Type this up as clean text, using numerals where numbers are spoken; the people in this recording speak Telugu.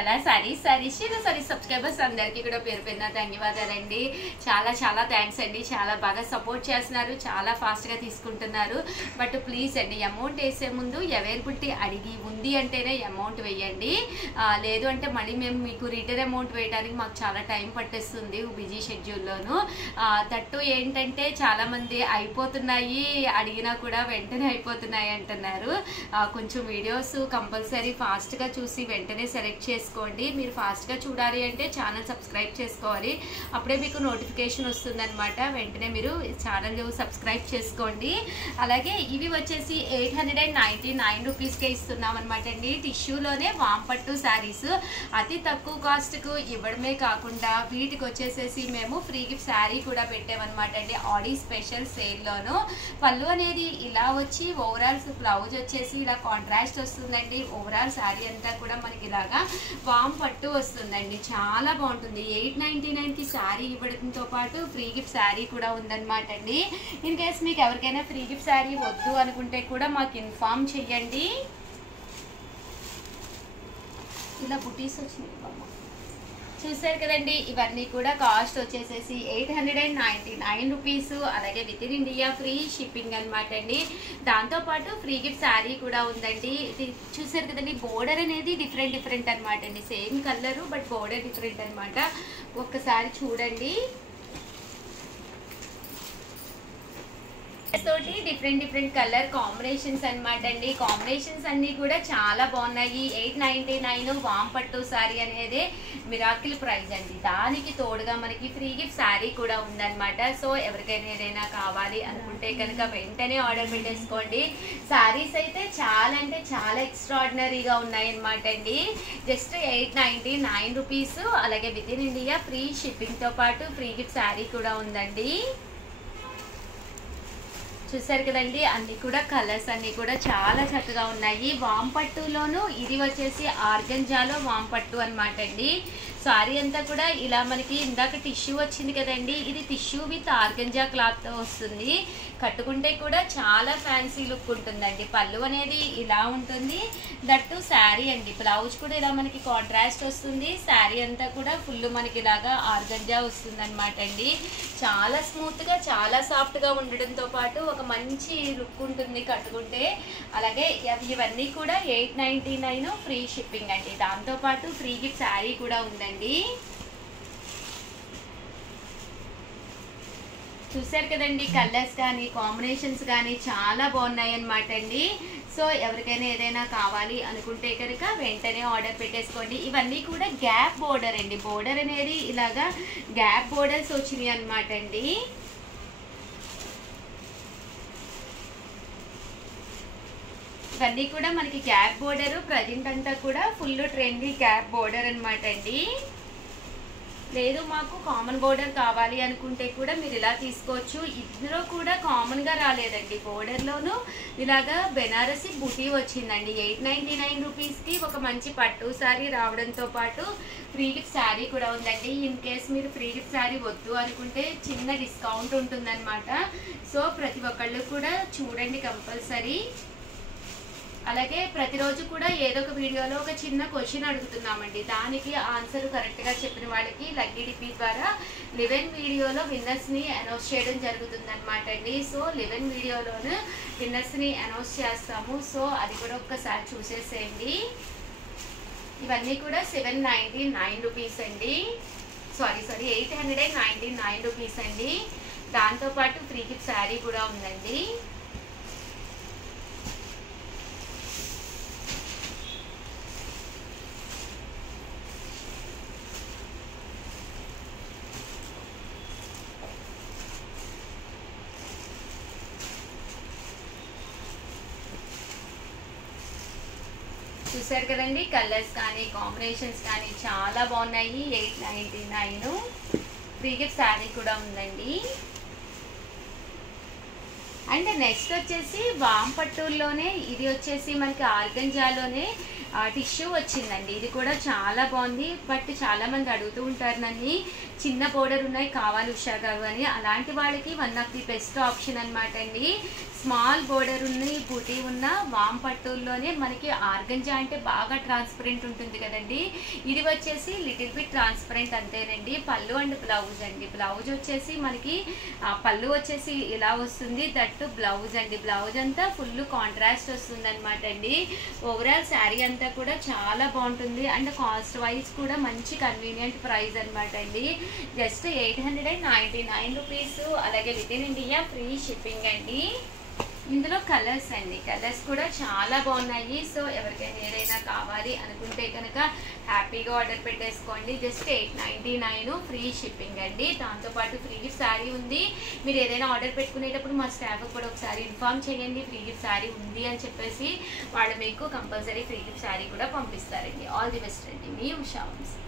అలా సారీ సబ్స్క్రైబర్స్ అందరికీ కూడా పేరు పేరున ధన్యవాదాలండి. చాలా చాలా థ్యాంక్స్ అండి. చాలా బాగా సపోర్ట్ చేస్తున్నారు, చాలా ఫాస్ట్గా తీసుకుంటున్నారు. బట్ ప్లీజ్ అండి, అమౌంట్ వేసే ముందు అవైలబిలిటీ అడిగి ఉంది అంటేనే అమౌంట్ వేయండి. లేదు అంటే మళ్ళీ మేము మీకు రిటర్న్ అమౌంట్ వేయడానికి మాకు చాలా టైం పట్టేస్తుంది బిజీ షెడ్యూల్లోను. దట్టు ఏంటంటే చాలామంది అయిపోతున్నాయి అడిగినా కూడా వెంటనే అయిపోతున్నాయి అంటున్నారు. కొంచెం వీడియోస్ కంపల్సరీ ఫాస్ట్గా చూసి వెంటనే సెలెక్ట్ చేసుకోండి. మీరు ఫాస్ట్గా చూడాలి అంటే ఛానల్ సబ్స్క్రైబ్ చేసుకోవాలి, అప్పుడే మీకు నోటిఫికేషన్ వస్తుందన్నమాట. వెంటనే మీరు ఛానల్ సబ్స్క్రైబ్ చేసుకోండి. అలాగే ఇవి వచ్చేసి 899 రూపీస్కే ఇస్తున్నాం అనమాట అండి. టిష్యూలోనే వాంపట్టు శారీస్ అతి తక్కువ కాస్ట్కు ఇవ్వడమే కాకుండా వీటికి వచ్చేసేసి మేము ఫ్రీ గిఫ్ట్ శారీ కూడా పెట్టామన్నమాట అండి. ఆడీ స్పెషల్ సేల్లోను. పళ్ళు అనేది ఇలా వచ్చి ఓవరాల్ బ్లౌజ్ వచ్చేసి ఇలా కాంట్రాస్ట్ వస్తుందండి. ఓవరాల్ శారీ అంతా కూడా మనకి ఇలాగా వామ్ పట్టు వస్తుందండి. చాలా బాగుంటుంది. 899కి శారీ ఇవ్వడంతో పాటు ఫ్రీ గిఫ్ట్ శారీ కూడా ఉందన్నమాట అండి. ఇన్ కేస్ మీకు ఎవరికైనా ఫ్రీ గిఫ్ట్ శారీ వద్దు అనుకుంటే కూడా మాకు ఇన్ఫార్మ్ చెయ్యండి. ఇలా బుటీస్ వచ్చినాయి చూసారు కదండి. ఇవన్నీ కూడా కాస్ట్ వచ్చేసేసి 899 రూపీస్. అలాగే within India free shipping అనమాట అండి. దాంతోపాటు ఫ్రీ గిఫ్ట్ శారీ కూడా ఉందండి. ఇది చూసారు కదండి, బోర్డర్ అనేది డిఫరెంట్ అనమాట అండి. Same colour but border different అనమాట. ఒక్కసారి చూడండి. తోటి డిఫరెంట్ కలర్ కాంబినేషన్స్ అనమాట అండి. కాంబినేషన్స్ అన్ని కూడా చాలా బాగున్నాయి. 899 వామ్ పట్టు శారీ అనేది మిరాకిల్ ప్రైస్ అండి. దానికి తోడుగా మనకి ఫ్రీ గిఫ్ట్ శారీ కూడా ఉందన్నమాట. సో ఎవరికైనా ఏదైనా కావాలి అనుకుంటే కనుక వెంటనే ఆర్డర్ పెట్టేసుకోండి. శారీస్ అయితే చాలా అంటే చాలా ఎక్స్ట్రాడినరీగా ఉన్నాయి అనమాట అండి. Just 899 rupees. అలాగే విత్ ఇన్ ఇండియా ఫ్రీ షిప్పింగ్తో పాటు ఫ్రీ గిఫ్ట్ శారీ కూడా ఉందండి. చూసారు కదండి, అన్ని కూడా కలర్స్ అన్ని కూడా చాలా చక్కగా ఉన్నాయి. వాంపట్టులోను ఇది వచ్చేసి ఆర్గంజాలో వాంపట్టు అనమాట అండి. సారీ అంతా కూడా ఇలా మనకి ఇందాక టిష్యూ వచ్చింది కదండి, ఇది టిష్యూ విత్ ఆర్గంజా క్లాత్ తో వస్తుంది. కట్టుకుంటే కూడా చాలా ఫ్యాన్సీ లుక్ ఉంటుందండి. పళ్ళు అనేది ఇలా ఉంటుంది, దట్టు శారీ అండి. బ్లౌజ్ కూడా ఇలా మనకి కాంట్రాస్ట్ వస్తుంది. శారీ అంతా కూడా ఫుల్ మనకి ఇలాగా ఆర్గంజా వస్తుంది అనమాట అండి. చాలా స్మూత్ గా చాలా సాఫ్ట్ గా ఉండడంతో పాటు ఒక మంచి లుక్ ఉంటుంది కట్టుకుంటే. అలాగే ఇవన్నీ కూడా 899 ఫ్రీ షిప్పింగ్ అండి. దాంతో పాటు ఫ్రీ గిఫ్ట్ శారీ కూడా ఉందండి. చూసారు కదండి, కలర్స్ కానీ కాంబినేషన్స్ కానీ చాలా బాగున్నాయి అనమాట అండి. సో ఎవరికైనా ఏదైనా కావాలి అనుకుంటే కనుక వెంటనే ఆర్డర్ పెట్టేసుకోండి. ఇవన్నీ కూడా గ్యాప్ బోర్డర్ అండి. బోర్డర్ అనేది ఇలాగా గ్యాప్ బోర్డర్స్ వచ్చినాయి అనమాట అండి. ఇవన్నీ కూడా మనకి గ్యాప్ బోర్డర్ ప్రజెంట్ అంతా కూడా ఫుల్ ట్రెండీ గ్యాప్ బోర్డర్ అనమాట అండి. లేదు మాకు కామన్ బోర్డర్ కావాలి అనుకుంటే కూడా మీరు ఇలా తీసుకోవచ్చు. ఇందులో కూడా కామన్ గా రాలేదండి. బోర్డర్లోనూ ఇలాగా బెనారసి బుటీ వచ్చిందండి. 899 రూపీస్కి ఒక మంచి పట్టు శారీ రావడంతో పాటు ఫ్రీ గిఫ్ట్ శారీ కూడా ఉందండి. ఇన్ కేస్ మీరు ఫ్రీ గిఫ్ట్ శారీ వద్దు అనుకుంటే చిన్న డిస్కౌంట్ ఉంటుందన్నమాట. సో ప్రతి ఒక్కళ్ళు కూడా చూడండి కంపల్సరీ. అలాగే ప్రతిరోజు కూడా ఏదో ఒక వీడియోలో ఒక చిన్న క్వశ్చన్ అడుగుతున్నామండి. దానికి ఆన్సర్ కరెక్ట్గా చెప్పిన వాళ్ళకి లక్కీ డిపీ ద్వారా 11 వీడియోలో విన్నర్స్ని అనౌన్స్ చేయడం జరుగుతుంది అనమాట అండి. సో 11 వీడియోలోను విన్నర్స్ని అనౌన్స్ చేస్తాము. సో అది కూడా ఒక్కసారి చూసేసేయండి. ఇవన్నీ కూడా 799 రూపీస్ అండి. సారీ 899 రూపీస్ అండి. దాంతోపాటు ఫ్రీ గిఫ్ట్ శారీ కూడా ఉందండి. చూసారు కదండి, కలర్స్ కానీ కాంబినేషన్స్ కానీ చాలా బాగున్నాయి. 899 ఫ్రీ గిఫ్ట్ శారీ కూడా ఉందండి. అండ్ నెక్స్ట్ వచ్చేసి వాంపట్టుల్లోనే ఇది వచ్చేసి మనకి ఆర్గంజాలోనే టిష్యూ వచ్చిందండి. ఇది కూడా చాలా బాగుంది. బట్ చాలా మంది అడుగుతూ ఉంటారు నన్ను, చిన్న బోర్డర్ ఉన్నాయి కావాలి ఉషా గారు అని. అలాంటి వాళ్ళకి one of the best option అనమాట అండి. స్మాల్ బోర్డర్ ఉన్న బూటీ ఉన్న వామ్ పట్టుల్లోనే మనకి ఆర్గంజా అంటే బాగా ట్రాన్స్పరెంట్ ఉంటుంది కదండి. ఇది వచ్చేసి లిటిల్ బిట్ ట్రాన్స్పరెంట్ అంతేనండి. పళ్ళు అండ్ బ్లౌజ్ అండి. బ్లౌజ్ వచ్చేసి మనకి పళ్ళు వచ్చేసి ఇలా వస్తుంది, దట్టు బ్లౌజ్ అండి. బ్లౌజ్ అంతా ఫుల్ కాంట్రాస్ట్ వస్తుంది అనమాట అండి. ఓవరాల్ శారీ అంతా కూడా చాలా బాగుంటుంది అండ్ కాస్ట్ వైజ్ కూడా మంచి కన్వీనియంట్ ప్రైస్ అనమాట అండి. Just 899 rupees. అలాగే within India free shipping అండి. ఇందులో కలర్స్ అండి, కలర్స్ కూడా చాలా బాగున్నాయి. సో ఎవరికైనా ఏదైనా కావాలి అనుకుంటే కనుక హ్యాపీగా ఆర్డర్ పెట్టేసుకోండి. జస్ట్ 899 ఫ్రీ షిప్పింగ్ అండి. దాంతోపాటు ఫ్రీ గిఫ్ట్ శారీ ఉంది. మీరు ఏదైనా ఆర్డర్ పెట్టుకునేటప్పుడు మా స్టాఫ్ కూడా ఒకసారి ఇన్ఫార్మ్ చేయండి ఫ్రీ గిఫ్ట్ శారీ ఉంది అని చెప్పేసి. వాళ్ళు మీకు కంపల్సరీ ఫ్రీ గిఫ్ట్ శారీ కూడా పంపిస్తారండి. ఆల్ ది బెస్ట్ అండి. మీ ఉషా వంశీ.